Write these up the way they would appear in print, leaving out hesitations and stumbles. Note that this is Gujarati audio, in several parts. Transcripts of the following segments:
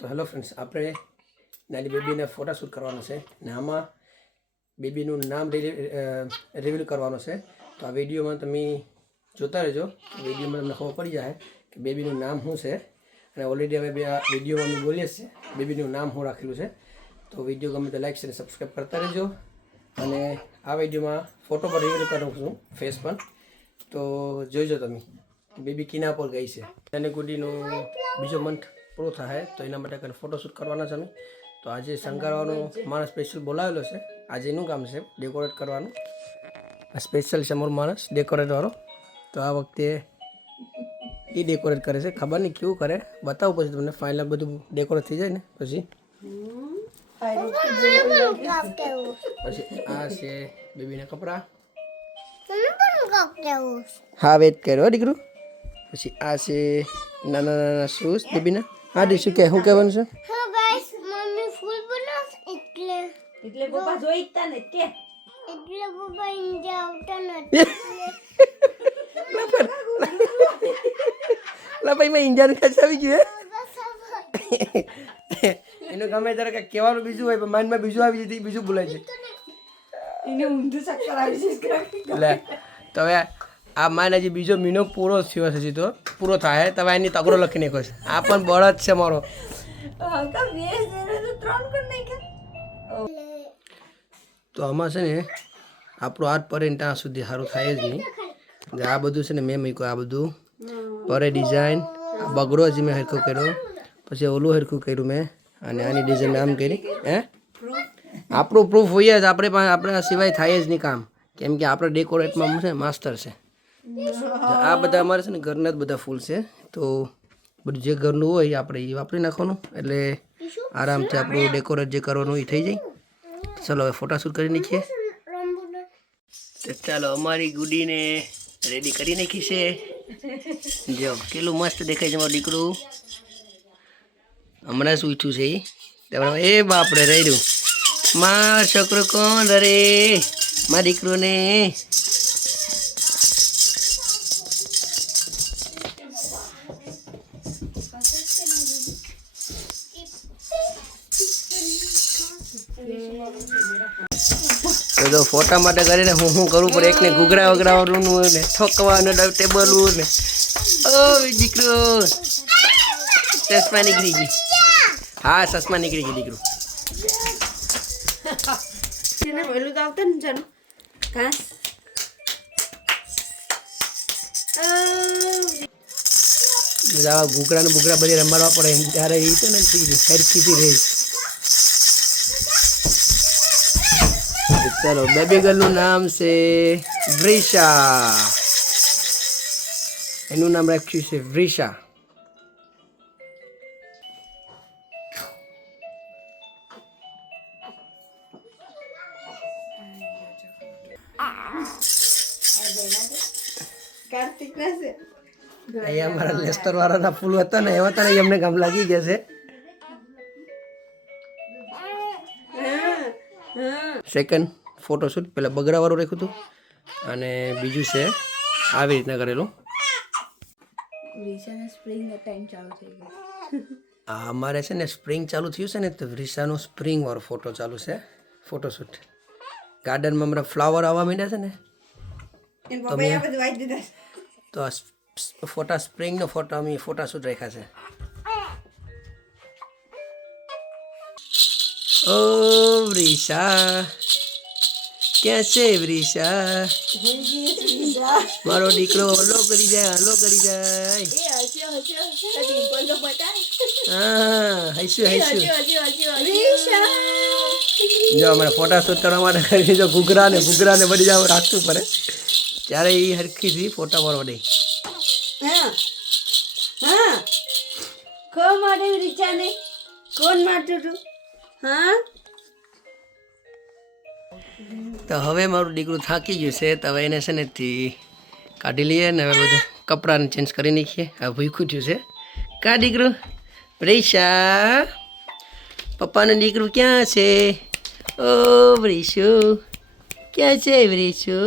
તો હેલો ફ્રેન્ડ્સ, આપણે નાની બેબીને ફોટોશૂટ કરવાનો છે ને આમાં બેબીનું નામ રિવીલ કરવાનું છે. તો આ વિડીયોમાં તમે જોતા રહેજો. વિડીયોમાં તમને ખબર પડી જાય કે બેબીનું નામ શું છે. અને ઓલરેડી હવે આ વિડીયોમાં અમે બોલીએ છીએ બેબીનું નામ શું રાખેલું છે. તો વિડીયો ગમે તો લાઈક અને સબસ્ક્રાઈબ કરતા રહેજો. અને આ વિડીયોમાં ફોટો પર રિવીલ કરું છું, ફેસ પણ. તો જોઈજો તમે બેબી કિના પર ગઈ છે. અને ગુડીનું બીજો મંથ પૂરો થાય તો એના માટે કંઈ ફોટોશૂટ કરવાના છે અમે. તો આજે શંકરવાનો માણસ સ્પેશિયલ બોલાવેલો છે. આજે એનું કામ છે ડેકોરેટ કરવાનું. આ સ્પેશિયલ છે અમારો માણસ ડેકોરેટવાળો. તો આ વખતે એ ડેકોરેટ કરે છે. ખબર નહીં કેવું કરે, બતાવું પછી તમને. ફાઇનલ બધું ડેકોરેટ થઈ જાય ને પછી આ છે બેબીના કપડાં. હા, વેટ કર્યો દીકરું. પછી આ છે નાના નાના શૂઝ બેબીના. હા દી, શું કે શું કહેવાનું છે? હા ગાઈસ, મમ્મી ફૂલ બનાવશે એટલે પપ્પા જોઈતા ને કે એટલે પપ્પા ઇન્ડિયા આવતા નથી. લા ભાઈ, મેં ઇન્ડિયાનું ખાસ આવી ગયું હે. એનું ગમે ત્યારે કંઈક કહેવાનું બીજું હોય પણ માઇન્ડમાં બીજું આવી જતી, બીજું બોલાય છે. એને ઊંધું ચક્કર આવી છે. એટલે તો હવે આ માને હજી બીજો મહિનો પૂરો થયો છે. હજી તો પૂરો થાય તો એની તગડો લખી નાખ્યો છે. આ પણ બળદ છે મારો. તો આમાં છે ને આપણું હાથ પરે ને ત્યાં સુધી સારું થાય જ નહીં. આ બધું છે ને મેં મૂક્યું, આ બધું પરે ડિઝાઇન. આ બગડો હજી મેં હરખું કર્યો, પછી ઓલું હરખું કર્યું મેં, અને આની ડિઝાઇન આમ કરી. હે, આપણું પ્રૂફ હોય જ આપણે પાસે, આપણે સિવાય થાય જ નહીં કામ. કેમ કે આપણે ડેકોરેટમાં છે માસ્ટર છે. આ બધા અમારે છે ને ઘરના જ બધા ફૂલ છે. તો બધું જે ઘરનું હોય આપણે એ વાપરી નાખવાનું, એટલે આરામથી આપણું ડેકોરેટ જે કરવાનું એ થઈ જાય. ચલો હવે ફોટોશૂટ કરી નાખીએ. તો ચાલો, અમારી ગુડીને રેડી કરી નાખી છે. જો કેટલું મસ્ત દેખાય છે મારું દીકરું. હમણાં જ ઉઠ્યું છે એ બાપરે રહ્યું. માર છોકરો કોણ રે, મારા દીકરોને. તો ફોટા માટે કરીને હું કરવું પડે. એકને ઘૂઘરા વગરાવાનું ને ઠોકવાનું ટેબલું ને. ઓ દીકરો, ચશ્મા નીકળી ગઈ. હા, ચશ્મા નીકળી ગઈ દીકરું. પેલું તો આવતું ને જાનું ઘાસ. ઘૂઘરા ને બુઘરા બધી રમાડવા પડે ત્યારે એ છે ને સરખીથી રહે. ચાલો, બેબી ગર્લનું નામ છે વ્રિશા. એનું નામ રાખ્યું છે વ્રિશા. કાર્તિક ના છે. અહીંયા અમારા લેસ્ટર વાળાના ફૂલ હતા ને એવા તને એમને ગામ લાગી જશે. સેકન્ડ ફોટોશૂટ પેલા બગડા વાળું રાખ્યું હતું, અને બીજું છે આવી રીતના કરેલું. અમારે છે ને સ્પ્રિંગ ચાલુ થયું છે ને, તો વ્રિશાનું સ્પ્રિંગ વાળો ફોટો ચાલુ છે ફોટોશૂટ. ગાર્ડનમાં હમણાં ફ્લાવર આવવા માંડ્યા છે ને, તો આ ફોટા સ્પ્રિંગનો ફોટો અમે ફોટોશૂટ રાખ્યા છે. ઓ વ્રિશા, ક્યાં છે વ્રિશા? મારો દીકરો હલો કરી જાય, હલો કરી જાય. હા, હૈશું હૈશું. જો અમારે ફોટોશૂટ કરવા માટે કરી જો ઘૂઘરા ને બધી જાવ રાખવું પડે, ત્યારે એ હરખીથી ફોટા પાડવા દે. કોણ માટે રીચાને કોણ માટે તું? હા, તો હવે મારું દીકરું થાકી ગયું છે, તો હવે એને છે ને કાઢી લઈએ ને હવે બધું કપડાને ચેન્જ કરી નાખીએ. હવે ભૂખ્યું થયું છે. કા દીકરું? વ્રિશા, પપ્પાનું દીકરું ક્યાં છે? ઓ વ્રિશુ, ક્યાં છે વ્રિશુ?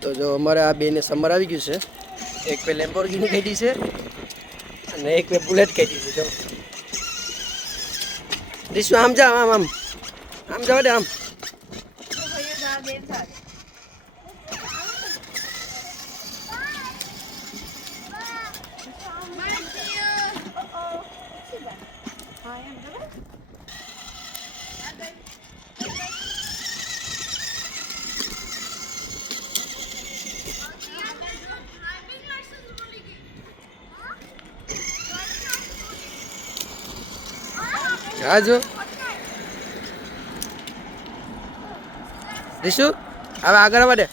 તો જો અમારે આ બેને સમર આવી ગયું છે. એક પે લેમ્બોર્ગિની કાઢી છે અને એક પે બુલેટ કાઢી છે. જો રીશુ આમ જા, આમ જવા દે, આમ. હા જો રીશુ હવે આગળ વધે.